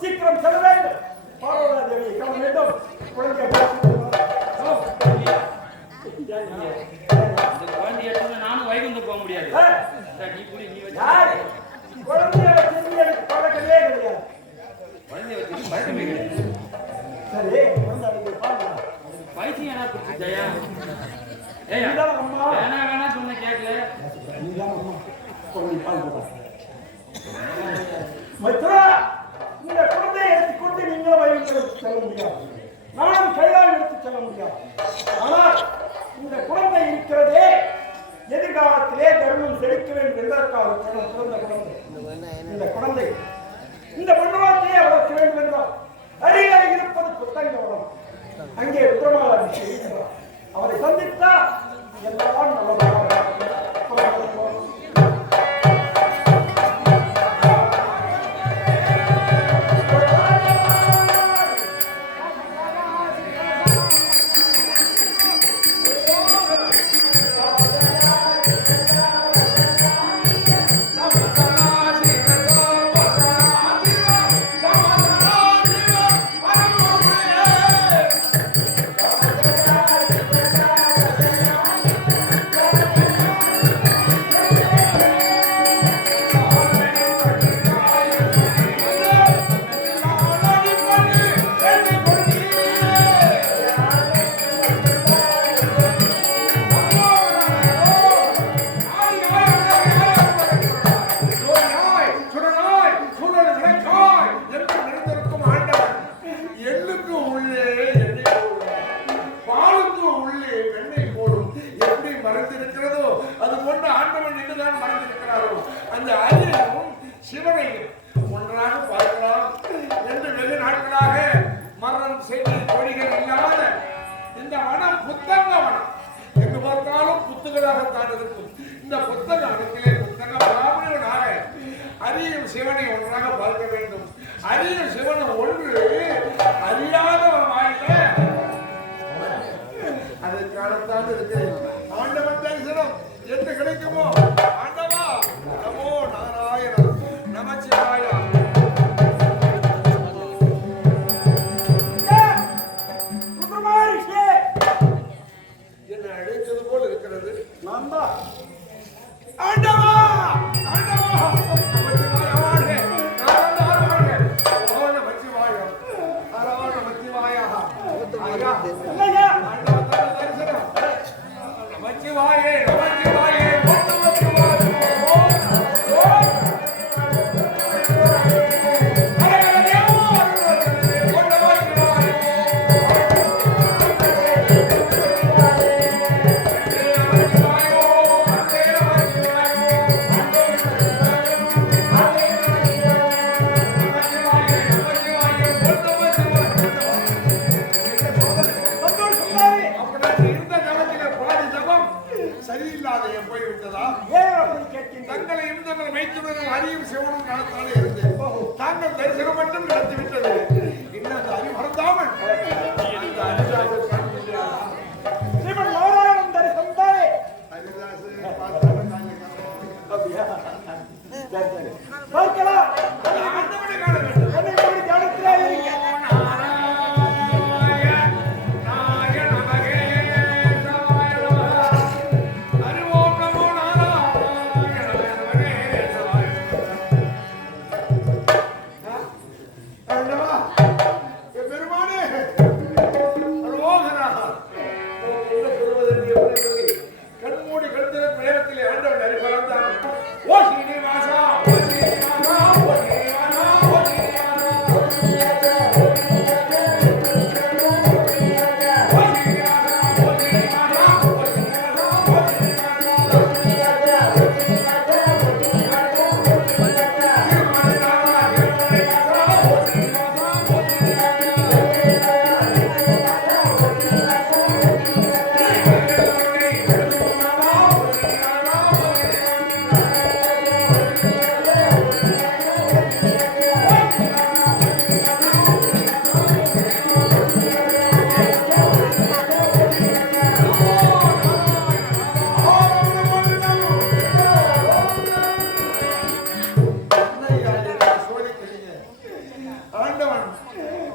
சீக்கிரம் செல்ல வேண்டும். பார்வதாதேவி கிளம்ப வேண்டும். குழந்தை நானும் வைகுந்து போக முடியாது. குழந்தைய வச்சு எனக்கு பழக்கமே கிடையாது. குழந்தைய வச்சு பழக்கமே கிடையாது. சரி பைத்தியம் என்ன பிடிச்சி ஜெயா? வேணா வேணா சொன்ன கேட்கல. இந்த குழந்தையை எடுத்துக்கொண்டு நீங்களும் வைகுந்தத்துக்கு செல்ல முடியாது. நானும் கைலாயம் எடுத்து செல்ல முடியாது. ஆனால் இந்த குழந்தை இருக்கிறதே எதிர்காலத்திலே தர்மம் செலுத்த வேண்டும் என்பதற்காக பிறந்த குழந்தை. இந்த குழந்தை இந்த மண்டபத்தையே வளர்க்க வேண்டும் என்றால் அருகே இருப்பது புத்தகவனம். அங்கே உத்தரமாளர் அவரை சந்தித்தா எல்லாம் நல்லதாக. இந்த புத்தக அடுக்கிலே புத்தக பிராமணனாக அரியும் சிவனை ஒன்றாக பார்க்க வேண்டும். அரியும் சிவன் ஒன்று அறியாதவன் வாயில அதற்காகத்தான் இருக்கிறேன். ஆண்டவன் தரிசனம் என்று கிடைக்குமோ? ஆண்டவா நமோ நாராயண நமச்சிவாய. அறியும் சிவனும் காலத்தாலே இருந்தேன். தாங்கள் தரிசனம் மட்டும் நடத்திவிட்டது. இன்னும் அந்த அறிவு மறந்தாமல் ஸ்ரீமன் நாராயணன் தரிசனம் தானே. பார்க்கலாம்.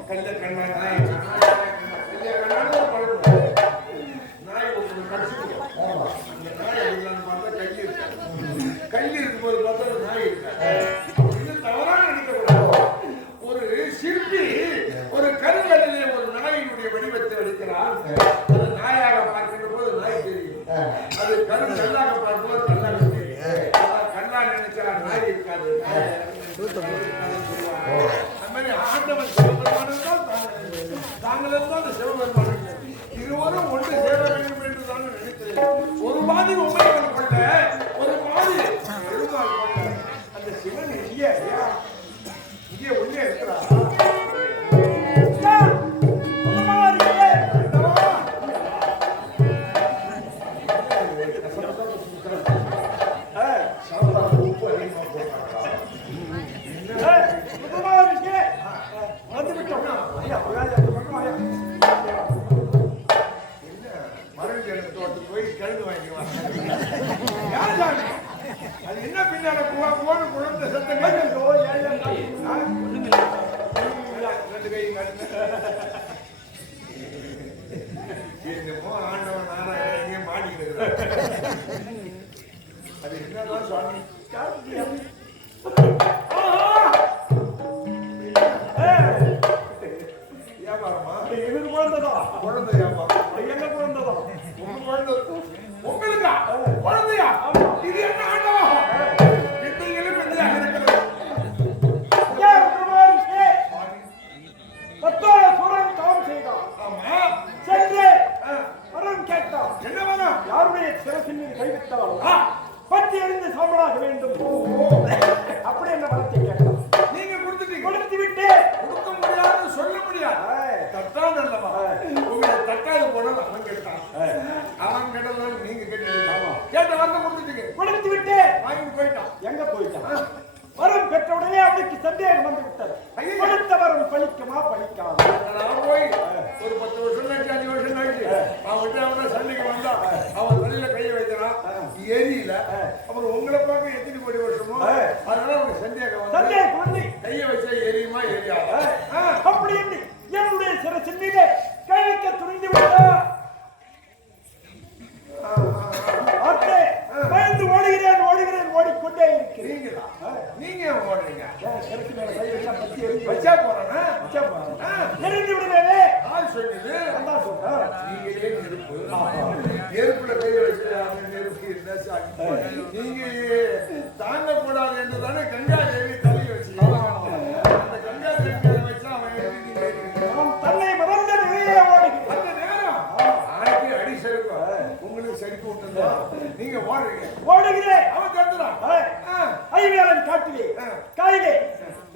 கல்ல கண்ணா நாய் கல்ல கண்ணான்னு ஒரு பழக்கம். நாய் ஒன்று கடிச்சிருக்கோம். அந்த நாய் அடிக்கலான்னு பார்த்தா கல்லி இருக்கும்போது பார்த்தா ஒரு நாய் இருக்கு. இது தவறான நினைக்கக்கூடாது. ஒரு சிற்பி ஒரு கருங்கல்லிலே ஒரு நாயினுடைய வடிவத்தை அடிக்கிறார். அது நாயாக பார்க்கின்ற போது நாய் தெரியும். அது கருங்கல்லாக பார்க்கும்போது கல்லாக தெரியும். கல்லா நினைச்சா நாய் இருக்காது. அந்த மாதிரி ஆண்டவன் சிவபெருமான் தான் தாங்களும் தான் சிவபெருமான் இருவரும் ஒன்று சேர வேண்டும் என்று தான் நினைக்கிறேன். ஒரு மாதிரி உண்மைகள் கொண்ட ஒரு மாதிரி பெருமாள் கொண்ட அந்த சிவன் இங்கே இங்கே உள்ளே இருக்கிறார். அது என்ன பின்னால குழந்தை சத்தம் ரெண்டு கை என்னமோ ஆண்டவன் நாராயணன் மாடிக்கிறது. அது என்னதான் சுவாமி வியாபாரமா? இது குழந்தைதா? குழந்தை வியாபாரம். என்ன குழந்தைதா? உங்க குழந்தை உங்களுக்கா குழந்தையா? இது என்ன ஆண்டவா? பிள்ளைகளும் பிள்ளையாக இருக்கிறது. என்ன வேணும்? யாருடைய சிரசின் மீது கைவிட்டாலும் பற்றி எறிந்து சாம்பலாக வேண்டும். அப்படி என்ன வரத்தை கேட்டான். நீங்க கொடுத்துட்டீங்க. கொடுத்து விட்டு கொடுக்க முடியாது, சொல்ல முடியாது. தட்டான் அல்லவா? உங்களை தட்டாது போனது அவன் கேட்டான். அவன் கேட்டதான் நீங்க கேட்டீங்க. கேட்ட வார்த்தை கொடுத்துட்டீங்க. கொடுத்து விட்டு வாங்கிட்டு போயிட்டான். எங்க போயிட்டான்? வரம் பெற்ற உடனே அவனுக்கு சந்தேகம் வந்து விட்டது. கொடுத்த வரம் பழிக்குமா பழிக்காது? நான் போய் ஒரு 10 வருஷம் ஆச்சு, 5 வருஷம் ஆச்சு. அவன்கிட்ட அவன சண்டைக்கு வந்தா அவன் தலையில கையை வைக்கிறான், எரியல. அப்புறம் உங்களை பார்க்க எத்தனை கோடி வருஷமோ அதனால அவனுக்கு சந்தேகம் வந்து கையை வச்சா எரியுமா எரியாது. அப்படி என்று என்னுடைய சிரசின் மீது கை வைக்க துணிந்து விட்டார். பயந்து ஓடுகிறேன் ஓடுகிறேன் ஓடிக்கொண்டே இருக்கிறேன். நீங்க ஓடுறீங்க. வச்சா போறேன் எரிந்து விடுவேனே. ஆள் சொன்னது அதான் சொல்றேன். நீங்களே நெருப்பு. நெருப்புல கை வச்சு நெருப்பு இருந்தா சாமி நீங்க தாங்கக்கூடாது என்று தானே கங்கா தேவி தலை வச்சு அந்த கங்கா தேவி வச்சா அவன் தன்னை மறந்த நிலையே ஓடுகிறேன். அந்த நேரம் ஆணைக்கு அடி செருக்கும் உங்களுக்கு செருப்பு விட்டுருந்தா நீங்க ஓடுறீங்க. ஓடுகிறேன். அவன் தந்துறான். ஐவேலன் காட்டிலே காயிலே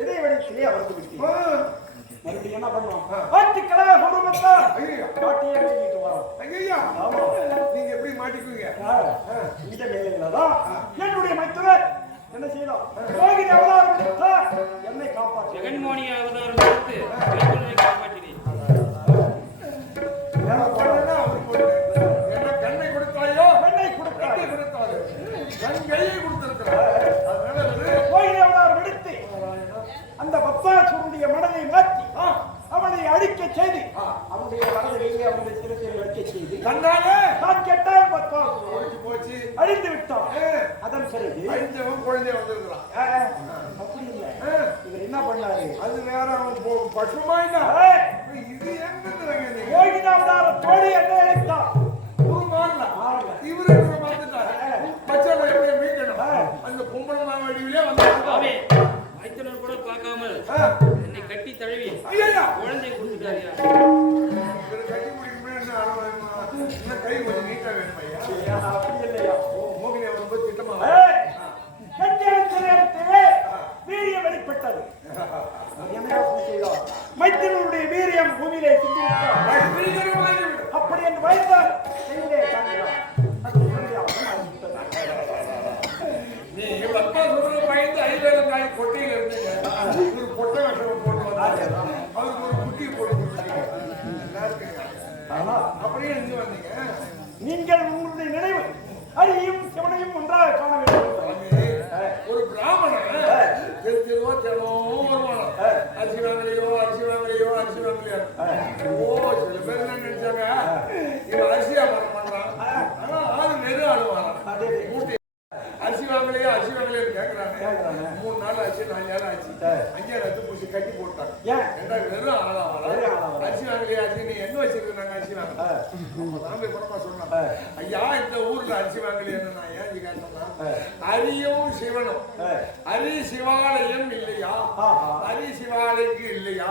இடைவெளியிலே அமர்ந்து விட்டேன். மறுபடியும் என்ன பண்ணுவோம்? ஆட்டுக்கடா குடும்பத்தா காட்டியே கட்டிட்டு வரோம். ஐயா நீங்க எப்படி மாட்டிக்குவீங்க? இந்த வேலையிலதான் என்னுடைய மைத்துனர் என்ன செய்யலாம்? போகிற அவதாரம் எடுத்தா என்னை காப்பாற்று. ஜெகன்மோனி அவதாரம் எடுத்து வைகுண்டத்தை காப்பாற்றினேன். என்ன கண்ணை கொடுத்தாயோ? பெண்ணை கண்ணை கொடுத்தாரு. கண் கையை கொடுத்திருக்கிறார். அதனால போகிற அவதாரம் எடுத்து அந்த பத்மாசுரனுடைய மனதை மாற்றி அவனை அழிக்க செய்து அவனுடைய வலது கையை அவனுடைய சிரத்தில் வைக்க செய்து கண்ணாலே நான் கேட்டால் பத்மாசுரன் போச்சு அழிந்து விட்டான். அதன் பிறகு அழிஞ்சவன் குழந்தைய வந்திருக்கிறான். அப்படி இல்லை. இவர் என்ன பண்ணாரு? அது வேற அவன் பசுமாயினா இது என்ன போகினாவதார தோழி என்ன அழைத்தான்? இவரு பார்த்துட்டாரு. பச்சை எப்படி மீட்கணும்? அந்த கும்பல் வடிவிலே வந்து மைத்தனர் கூட பார்க்காமல் என்னை கட்டி தழுவி குழந்தை கொடுத்துட்டாரியா? கட்டி முடிக்கணும். என்ன கை கொஞ்சம் நீட்டா வேணும் ஐயா. அப்படி இல்லையா? மோகினி ரொம்ப திட்டமா கட்டியெழுத்த நேரத்திலே வீரியம் வெளிப்பட்டது. என்ன செய்தார்? மைத்திரனுடைய வீரியம் பூமியிலே சிந்திவிட்டார். அப்படி என்று பயந்தார். கையிலே தாங்கினார். நீ பத்மா சொல்ற பயந்து ஐவேலங்காய் கொட்டையில இருந்தீங்க. ஒரு பொட்டை விஷம் போட்டு வந்தாரு. அவருக்கு ஒரு குட்டி போட்டு அப்படியே இங்க வந்தீங்க. நீங்கள் உங்களுடைய நினைவு அரியும் சிவனையும் ஒன்றாக காண வேண்டும். ஒரு பிராமணன் தெருவா தினமும் வருவானா? அரிசி வாங்கலையோ அரிசி வாங்க மாட்டேன். ஏன் ஏண்டா வெறும் ஆளாவல வெறும் ஆளாவல. அரிசி வாங்கலையே அரிசி நீ என்ன வச்சிருக்காங்க அரிசி வாங்க நான் போய் புறமா சொன்னேன் ஐயா இந்த ஊர்ல அரிசி வாங்கலையேன்னு நான் ஏன் கேட்டேன்னா அரியும் சிவனும் அரி சிவாலயம் இல்லையா அரி சிவாலயக்கு இல்லையா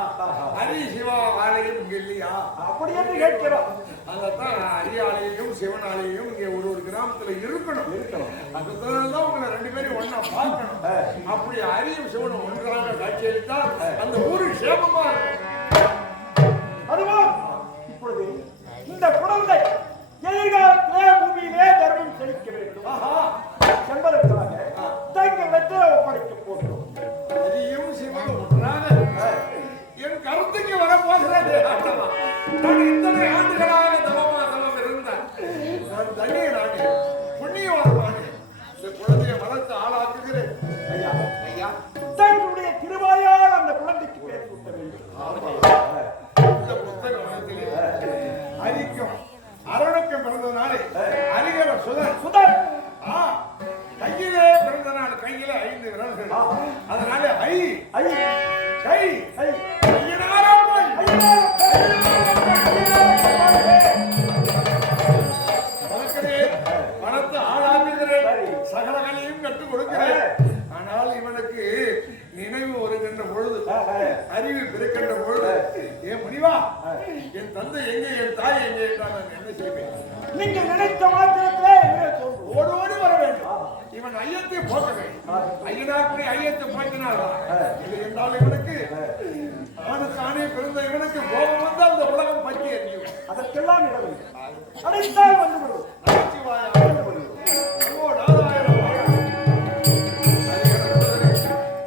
அரி சிவாலயம் இங்க இல்லையா அப்படி என்று கேட்கிறோம். அதான் அரியாலயம் சிவனாலயம் இங்க ஒரு ஒரு கிராமத்துல இருக்கணும் அதுதான் உங்களை ரெண்டு பேரும் ஒன்னா பார்க்கணும். அப்படி அரியும் சிவனும் ஒன்றாக காட்சியளித்தால் அந்த ஊரு சேமமா இருக்கும். அதுவும் இப்பொழுது இந்த குழந்தை எதிர்காலத்திலே பூமியிலே தர்மம் செலுத்த வேண்டும் என்பதற்காக தங்கள் வெற்றியை ஒப்படைக்க போகிறோம். அரியும் சிவனும் ஒன்றாக என் கருத்துக்கு வரப்போகிறது. நான் இத்தனை ஆண்டுகளாக தவம் இருந்தேன். நான் தனியனாக புண்ணியவானாக இந்த குழந்தையை வளர்த்து ஆளாக்குகிறேன். ஐயா ஐயா தங்களுடைய திருவாயால் அந்த குழந்தைக்கு பேர் சூட்ட வேண்டும். இந்த புத்தகத்திலே அரிக்கும் அருணுக்கும் பிறந்த நாளை அறிகிற சுதன் கையிலே பிறந்த நாள் கையில 5 விரல்கள் அதனால ஐ ஐ கை ஐ ஐயனாரப்பன் பணத்தை ஆளாக்குகிறேன் சகலகளையும் கற்றுக் கொடுக்கிறேன். ஆனால் இவனுக்கு நினைவு வருகின்ற பொழுது அறிவு பிறக்கின்ற பொழுது ஏன் முடிவா என் தந்தை எங்கே என் தாய் எங்கே என்றால் நான் என்ன செய்வேன்? நீங்க நினைத்த மாத்திரத்திலே ஓடோடி வர வேண்டும். இவன் ஐயத்தை போக்க வேண்டும். ஐயனாக்குடி ஐயத்தை போக்கினால்தான் இது என்றால் இவனுக்கு ஆணுக்கானே பிறந்த இவனுக்கு கோபம் வந்து அந்த உலகம் பற்றி அறியும். அதற்கெல்லாம் இடவில்லை. அடைத்தால் வந்து விடுவோம்.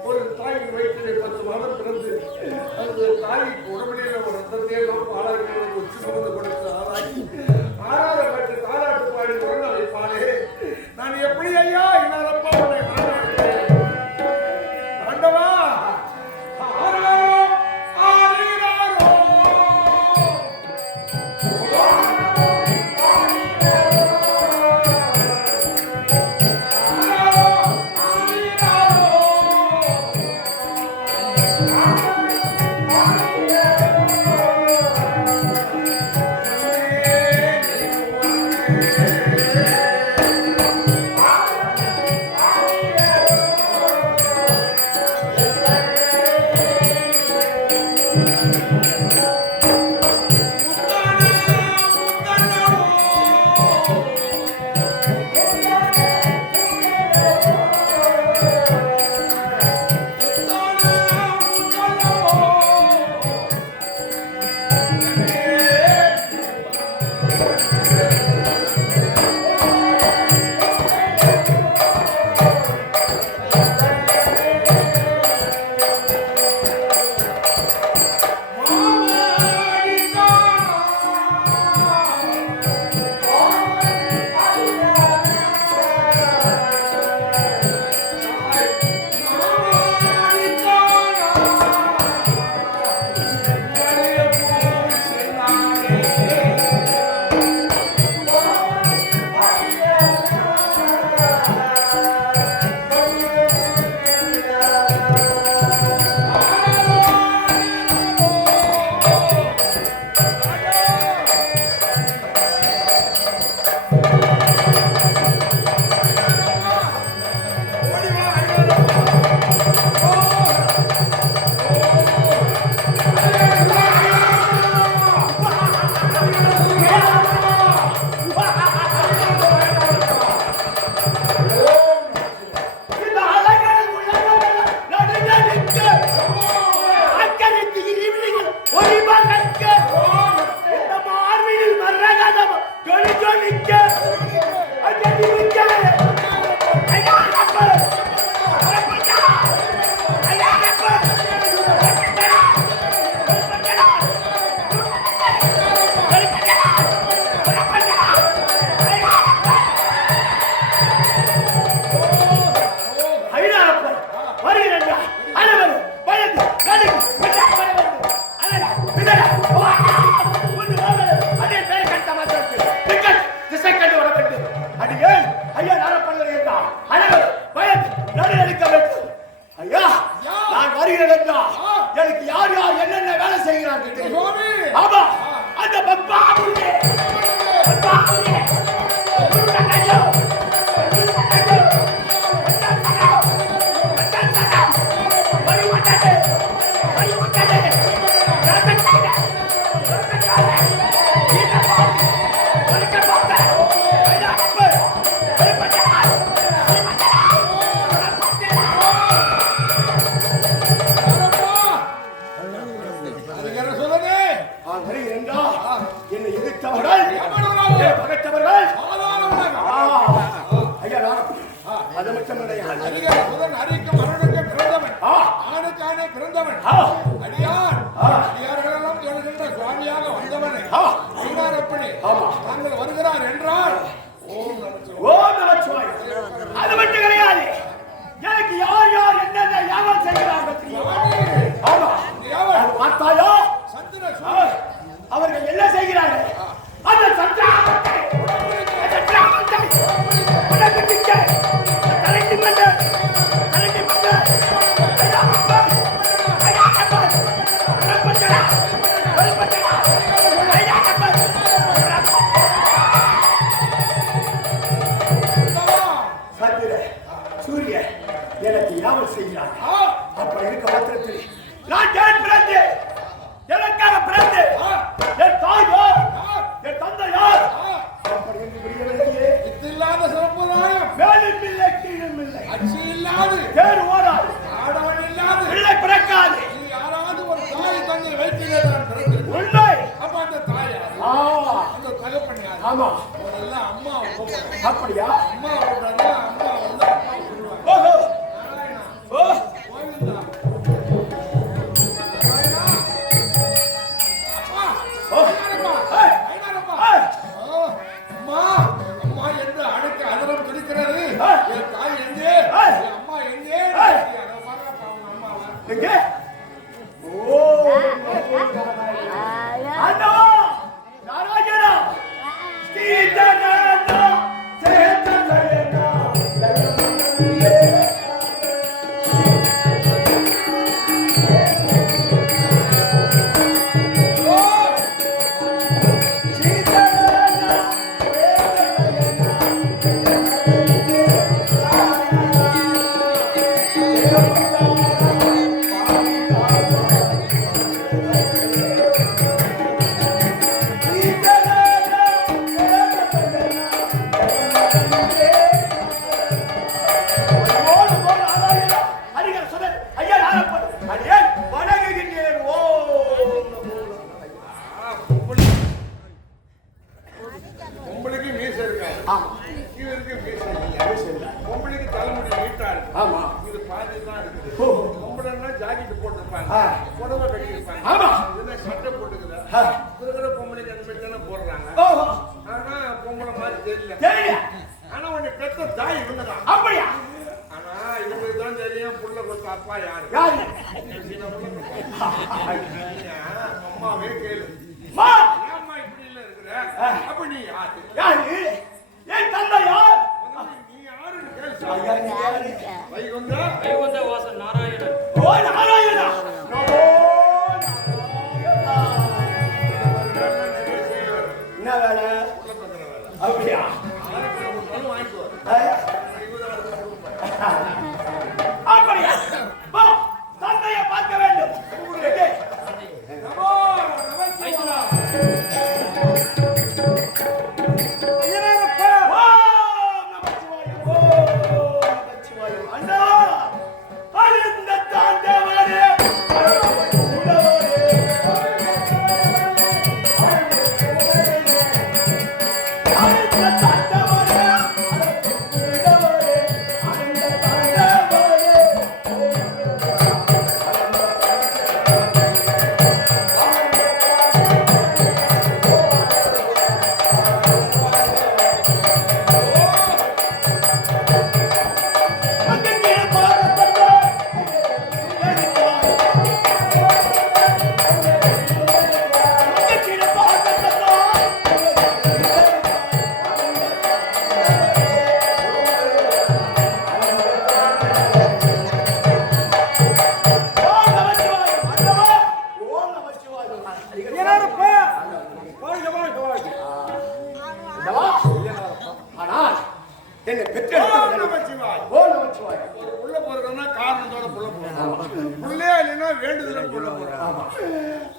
ஒரு தாயின் வயிற்றிலே 10 மாதம் பிறந்து அந்த தாய்க்கு உடம்படியில் ஒரு ரத்தத்தையெல்லாம் பாலாக்கு உச்சி சுமந்து கொடுத்து ஆளாக்கி 6வது கட்டு தாலாட்டு பாடி உடனே வைப்பானே நான் எப்படி ஐயா இன்னாரப்பா உன்னை மறந்துவிட்டேன் ஆண்டவா எனக்கு யார் செய்கிறார்கள் தெரியுமா? சுவாமி ஆமா, அந்த பத்மாவதியே பத்மாவதியே ஐயோ என்னை எதிர்த்தவர்கள் பகைத்தவர்கள் ஐயா அது மட்டும் கிடையாது. அரிக்கும் அரணுக்கு பிறந்தவன் ஆணுக்கானே பிறந்தவன் அடியார் அடியார்களெல்லாம் சொல்கின்ற சுவாமியாக வந்தவனை சீனாரப்பணி தாங்கள் வருகிறார் என்றால் ஓம் நமச்சிவாய். அது மட்டும் கிடையாது, எனக்கு யார் யார் என்னென்ன யாவர் செய்கிறார்கள் தெரியுமா? ஆமா, அது பார்த்தாயோ அவர்கள் என்ன செய்கிறார்கள்? அந்த சந்திராமத்தை சூரிய எனக்கு யாவர் செய்கிறார். அப்படி இருக்க மாத்திரத்தில் நான் ஏன் பிறந்தேன்? எனக்காக பிறந்தேன். என் தாய் யார்? என் தந்தை யார்? அப்படி என்று புரியவில்லையே. இல்லாத சம்பிரதாயம் மேலும் இல்லை கீழும் இல்லை, அச்சு இல்லாது தேர் ஓடாது, ஆடவன் இல்லாது பிள்ளை பிறக்காது. யாராவது ஒரு தாய் தந்தை வைக்கிறதான் பிறகு உண்மை. அப்ப அந்த தாயார் அந்த தகப்பன் யார்? ஆமா, அவரெல்லாம் அம்மா அப்படியா? அம்மா சொல்றாங்க. அம்மா வந்து அப்பா சொல்லுவாங்க. ஓஹோ, நாராயணா ஓ கோவிந்தா நாராயணா அப்பா ஓ ஐயனாரப்பா ஐயனாரப்பா அம்மா அம்மா என்று அழைக்க அதரம் துடிக்கிறது. என் தாய் எங்கே? என் அம்மா எங்கே? அதை பாருங்கப்பா உங்க அம்மாவை. எங்கே? ஓ அண்ணா நாராயணா ஸ்ரீதனனா சேதனனா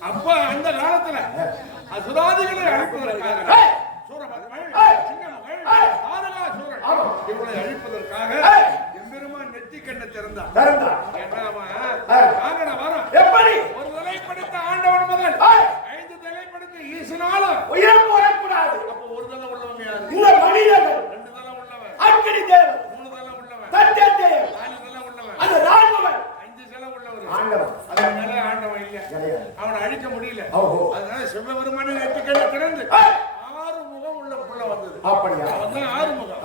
அப்ப அந்த காலத்துல அசுராதிகளை அழிப்பதற்காக சூரபத்மன், சிங்கமகள், தாரகாசூரன் இவங்களை அழிப்பதற்காக எம்பெருமான் நெற்றி கண்ணை திறந்தான். எப்படி ஒரு தலை படைத்த ஆண்டவன் முதல் 5 தலை படைத்த ஈசனாலும் உயரம் போடக்கூடாது. அப்ப ஒரு தலை உள்ளவங்க யாரு? இந்த மனிதர்கள் 2 தலை உள்ளவன், அக்கினி தேவன் 3 தலை உள்ளவன், சத்திய தேவன் 4 தலை உள்ளவன், அந்த ராஜவன் 5 தலை உள்ளவர் ஆண்டவன். அதுக்கு மேல ஆண்டவன் இல்ல, அவனை அழிக்க முடியல. அதனால சிவபெருமான நெற்றி கண்ணை திறந்து 6 முகம் உள்ள புள்ள வந்தது. அப்படியா? அவன் தான் 6 முகம்.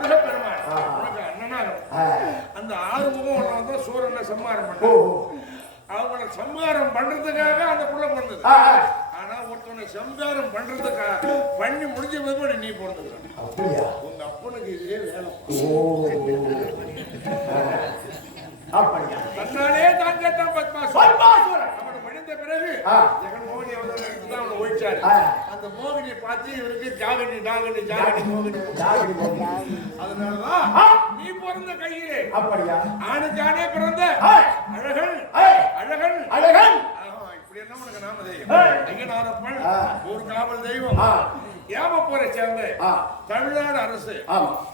முருகப்பெருமான் உனக்கு அண்ணனாகும். அந்த 6 முகம் உள்ளவன் தான் சூரனை சம்ஹாரம் பண்ணான். அவனை சம்ஹாரம் பண்றதுக்காக அந்த புள்ள பிறந்தது. ஆனா ஒருத்தனை சம்ஹாரம் பண்றதுக்காக பண்ணி முடிஞ்ச பிறகு நீ பிறந்துக்கிறான். உங்க அப்பனுக்கு இதே வேலை. தன்னாலே தான் கேட்டான் பத்மாசுரன். அவனை மணிந்த பிறகு ஜெகன்மோகினி தான் அவனை ஒழிச்சாரு. அந்த மோகினியை பார்த்து இவருக்கு ஜாகனி டாகனி ஜாகனி மோகினி. அதனாலதான் நீ பிறந்த கையிலே அப்படியா ஆணுக்கானே பிறந்த அழகன் அழகன் அழகன் இப்படி என்ன உனக்கு நாமதேயம். ஐயனாரப்பன் ஒரு காவல் தெய்வம். ஏமப்பூரை சேர்ந்த தமிழ்நாடு அரசு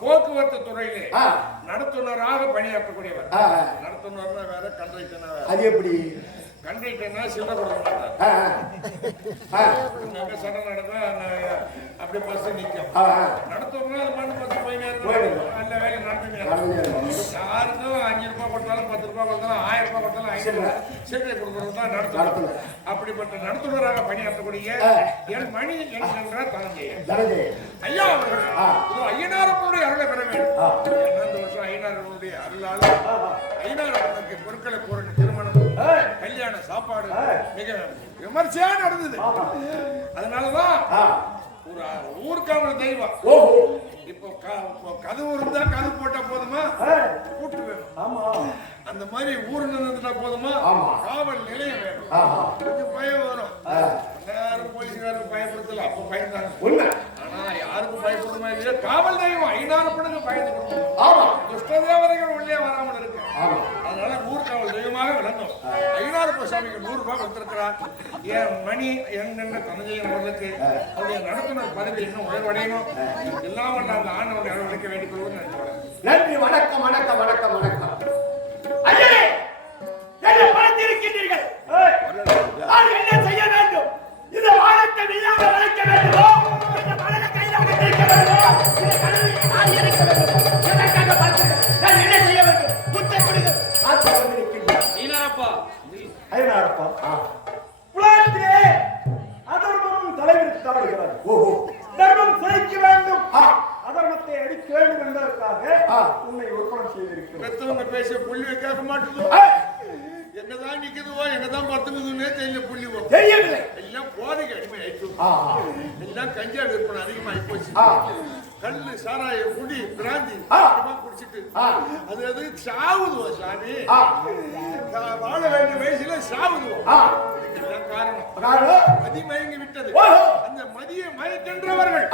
போக்குவரத்து துறையிலே நடத்துனராக பணியாற்றக்கூடியவர். நடத்துனர்னா வேற, கண்ட்ரைட்டர்னா வேற. அது எப்படி? கண்ட்ரைட்டர்னா சில்லறை கொடுக்க மாட்டார். சட்டம் நடந்தா அப்படியே பஸ் நிற்கும். நடத்துறோம்னா அது மண்ணு பஸ் போயினே இருக்கும். நல்ல வேலை நடந்துங்க. யாருக்கும் 5 ரூபாய் கொடுத்தாலும் 10 ரூபாய் கொடுத்தாலும் 1000 ரூபாய் கொடுத்தாலும் 5 ரூபாய் சேர்க்கை கொடுக்கறது தான் நடத்துனர். அப்படிப்பட்ட நடத்துனராக பணியாற்றக்கூடிய என் மணி என்கின்ற தனஞ்செயன் ஐயா அவர்கள் ஐயனாரப்பனுடைய அருளை பெற வேண்டும். 12 வருஷம் ஐயனாரப்பனுடைய அருளால் ஐயனாரப்பனுக்கு பொருட்களை போற திருமணம், கல்யாண சாப்பாடு மிக விமர்சையா நடந்தது. அதனாலதான் ஒரு ஊர்காவல் தெய்வம். இப்போ கதவு இருந்தா கதவு போட்டா போதுமா? கூட்டு வேணும். அந்த மாதிரி ஊர் நின்றுட்டா போதுமா? காவல் நிலையம் வேணும். கொஞ்சம் பயம் வரும். எல்லாரும் போலீஸ்காரருக்கு பயப்படுத்தல, அப்ப பயந்தாங்க. ஆனா யாருக்கும் பயப்படுமா இல்லையா? காவல் தெய்வம் ஐயனாரப்பனுக்கு பயந்து துஷ்ட தேவதைகள் உள்ளே வராமல் இருக்கு. அதனால ஊர்காவல் தெய்வமாக விளங்கும். ஐயனாரப்ப சாமிக்கு 100 ரூபாய் கொடுத்திருக்கிறார். என் மணி என்கின்ற தனஞ்செயன் அவர்களுக்கு அவருடைய நடத்துனர் பதவி இன்னும் உயர்வடையணும். எல்லாம் அந்த ஆண்டவனை அனுமதிக்க வேண்டிக் கொள்வது நன்றி. வணக்கம் வணக்கம் வணக்கம் வணக்கம். ஐயனே, என்ன படைத்திருக்கின்றீர்கள்? நான் என்ன செய்ய வேண்டும்? இந்த வானத்தை வில்லாக வளைக்க வேண்டுமோ? இந்த மலரை கைதாக திருக்க வேண்டுமோ? இந்த கடலை நான் இறக்க வேண்டுமோ? எனக்காக பார்த்துங்கள். நான் என்ன செய்ய வேண்டும்? முட்டை கொடுங்கள். ஆட்சி வந்திருக்கின்றேன். ஐயனாரப்பா, உலகத்திலே அதர்மமும் தலைவிரித்து தவறுகிறது. தர்மம் செழிக்க வேண்டும், அதர்மத்தை அடிக்க வேண்டும் என்பதற்காக உன்னை ஒப்பனம் செய்திருக்கிறேன். பெற்றவங்க பேச புள்ளி கேட்க மாட்டேதோ, என்னதான் நிக்குதுவோ என்னதான் பத்துக்குதுன்னே தெரியல. புள்ளி தெரியவில்லை. எல்லாம் போதைக்கு அடிமை ஆயிடுச்சு. எல்லாம் கஞ்சா விற்பனை அதிகமாகி போச்சு. கல்லு சாராயம் குடி பிராந்தி குடிச்சிட்டு அது சாவுதுவோ சாமி. வாழ வேண்டிய வயசுல சாவுதுவோ. இதுக்கெல்லாம் காரணம் மதிமயங்கி விட்டது. அந்த மதியை மயக்கின்றவர்கள்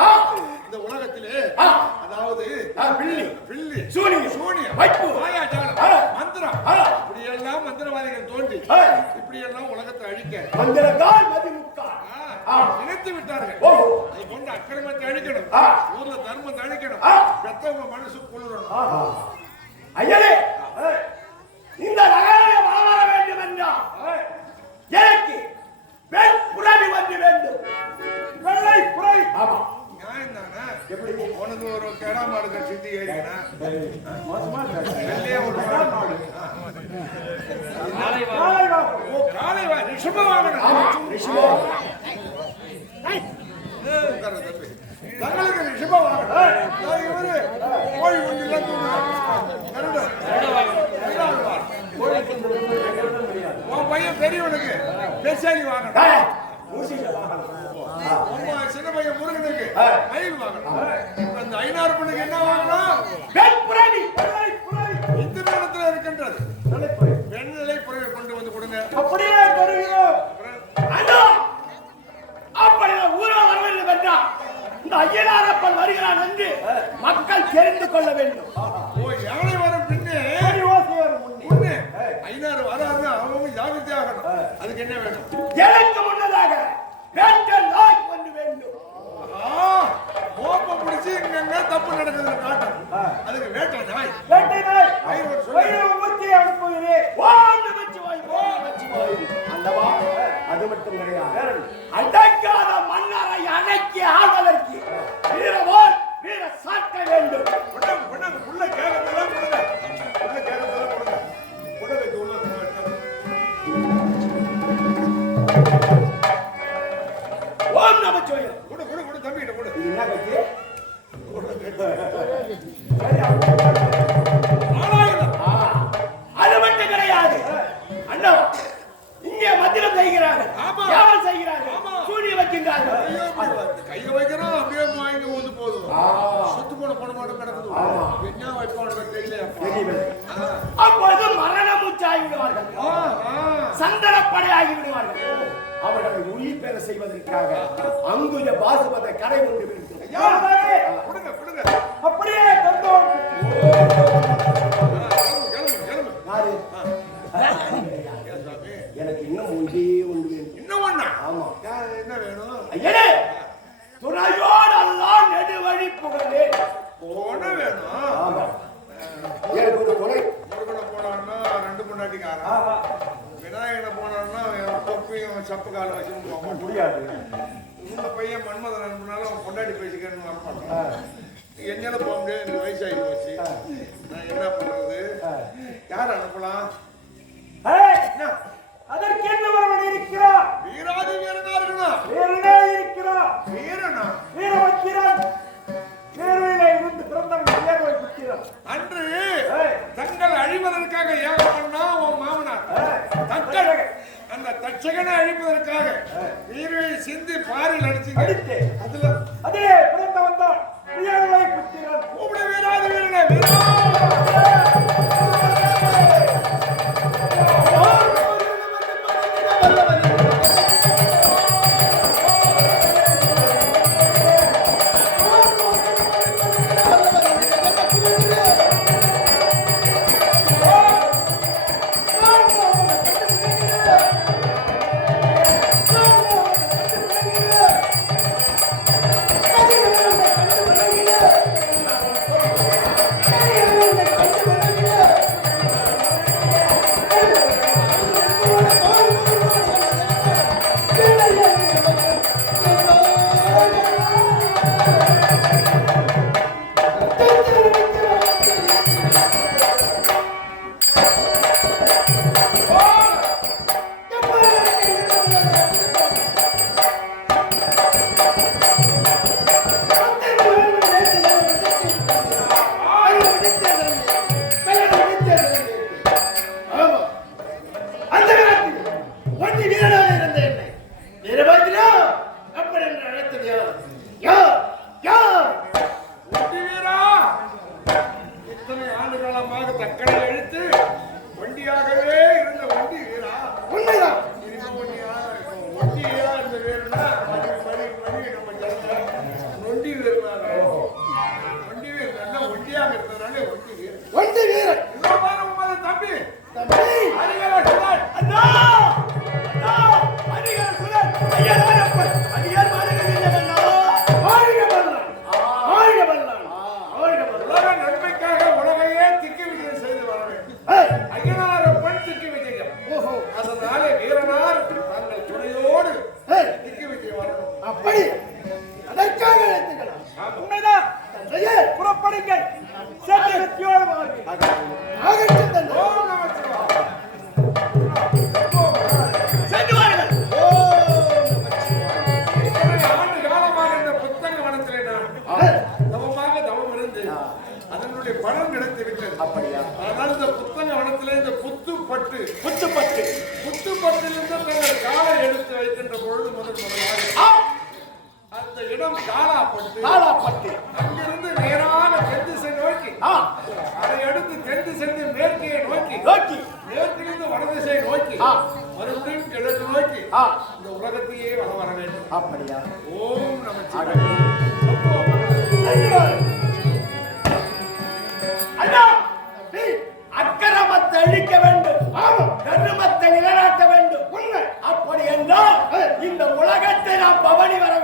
இந்த உலகத்திலே, அதாவது பில்லி சூனியம் மாயாஜாலம் மந்திரம் இப்படி எல்லாம் மந்திரவாதிகள் தோன்றி இப்படி எல்லாம் உலகத்தை அழிக்க நினைத்து விட்டார்கள். அதை கொண்டு அக்கிரமத்தை அழிக்கணும், ஊர்ல தர்மத்தை அழிக்கணும், பெத்தவங்க மனசு குளிரணும். ஐயனே, இந்த நகரை வளர வேண்டும் என்றால் எனக்கு பெண் புறவி வந்து வேண்டும். வெள்ளை புறவி. ஆமா, நியாயம் தானே? எப்படி உனக்கு ஒரு கெடா மாடு கட்சி ஏறினா காலை ரிஷபம் வாங்கணும். தங்களுக்கு ரிஷபம் வாங்கணும். இவரு கோழி ஒன்றில் உன் பையன் பெரியவனுக்கு பெருசாலி வாங்கணும். சின்ன பையன் முருகனுக்கு மயில் வாங்கணும். இந்த ஐயனாரப்பனுக்கு என்ன வாங்கணும்? இந்த நேரத்தில் இருக்கின்றது வெண்ணிலை புறவை கொண்டு வந்து கொடுங்க. அப்படியே ஊரா வர வேண்டும் என்றால் இந்த ஐயனாரப்பன் வருகிறான் என்று மக்கள் தெரிந்து கொள்ள வேண்டும். யானை வரும் பின்னே ஐநாறு வராது அவங்க ஜாகிரதையாக அதுக்கு என்ன வேணும்? எனக்கு முன்னதாக வேட்டை நாய் கொண்டு வேண்டும். மோப்ப பிடிச்சி இங்க தப்பு நடக்குது காட்டும். அதுக்கு வேட்டை நாய். வேட்டை நாய் வயிறு ஊற்றி அனுப்புகிறேன். ஓம் நமச்சிவாய், ஓம் நமச்சிவாய். அல்லவா, அது மட்டும் கிடையாது. அடக்காத மன்னரை அடக்கி ஆள்வதற்கு வீரவான் வீர சாட்ட வேண்டும். உள்ள கேரளத்தெல்லாம் கொடுங்க. உள்ள கேரளத்தெல்லாம் கொடுங்க. உள்ள வைத்து உள்ள ஓம் நமச்சிவாய். கொடு கொடு கொடு தம்பிகிட்ட கொடு. இது என்ன கட்சி? அது மட்டும் கிடையாது. அண்ணா இங்கே மந்திரம் செய்கிறார்கள், யாவல் செய்கிறார்கள், சூனியம் வைக்கின்றார்கள். கையை வைக்கிறோம் அப்படியே வாங்கி ஊந்து போதும். சுத்து போன பணமாட்டம் கிடக்குது. என்ன வைப்பாங்க தெரியல. அப்போது மரண மூச்சாகி விடுவார்கள், சந்தனப்படை ஆகி விடுவார்கள். அவர்களை உயிர் பெற செய்வதற்காக அங்குஜ பாசுபத கரை கொண்டு வேண்டும். கொடுங்க கொடுங்க. அப்படியே தந்தோம். எனக்கு இன்னும் ஒன்றே ஒன்று வேண்டும். இன்னும் ஒண்ணா? ஆமா. என்ன வேணும்? ஐயனே, துணையோடு எல்லாம் நெடுவழி புகழே போன வேணும். ஆமா, எனக்கு ஒரு துணை. முருகனை போனான்னா 2 பொண்டாட்டிக்காரன், விநாயகனை போனான்னா தொப்பியும் சப்பு கால வச்சு போக முடியாது. இந்த பையன் மன்மதன் அனுப்பினாலும் அவன் பொண்டாட்டி பேசிக்கன்னு வரமாட்டான். என்னால போக முடியாது, எனக்கு வயசாகி போச்சு. நான் என்ன பண்றது? யார் அனுப்பலாம்? அதற்கு என்ன ஒருவன் இருக்கிறார்? வீராதி வீரனா இருக்கணும். வீரனே இருக்கிறார். வீரனா? வீரவக்கிரன். வீரனிலே இருந்து பிறந்தவன் வீரவை புத்திரன். அன்று தங்கள் அழிவதற்காக யாகம் பண்ணா உன் மாமனார். தங்கள் அந்த தட்சகனை அழிப்பதற்காக வீரவை சிந்தி பாரில் அடிச்சு அதிலே பிறந்தவன் தான் வீரவை புத்திரன். கூப்பிட வீராதி வீரனே, வீரா. அக்கிரமத்தை அழிக்க வேண்டும், தர்மத்தை நிலைநாட்ட வேண்டும். பவனி வர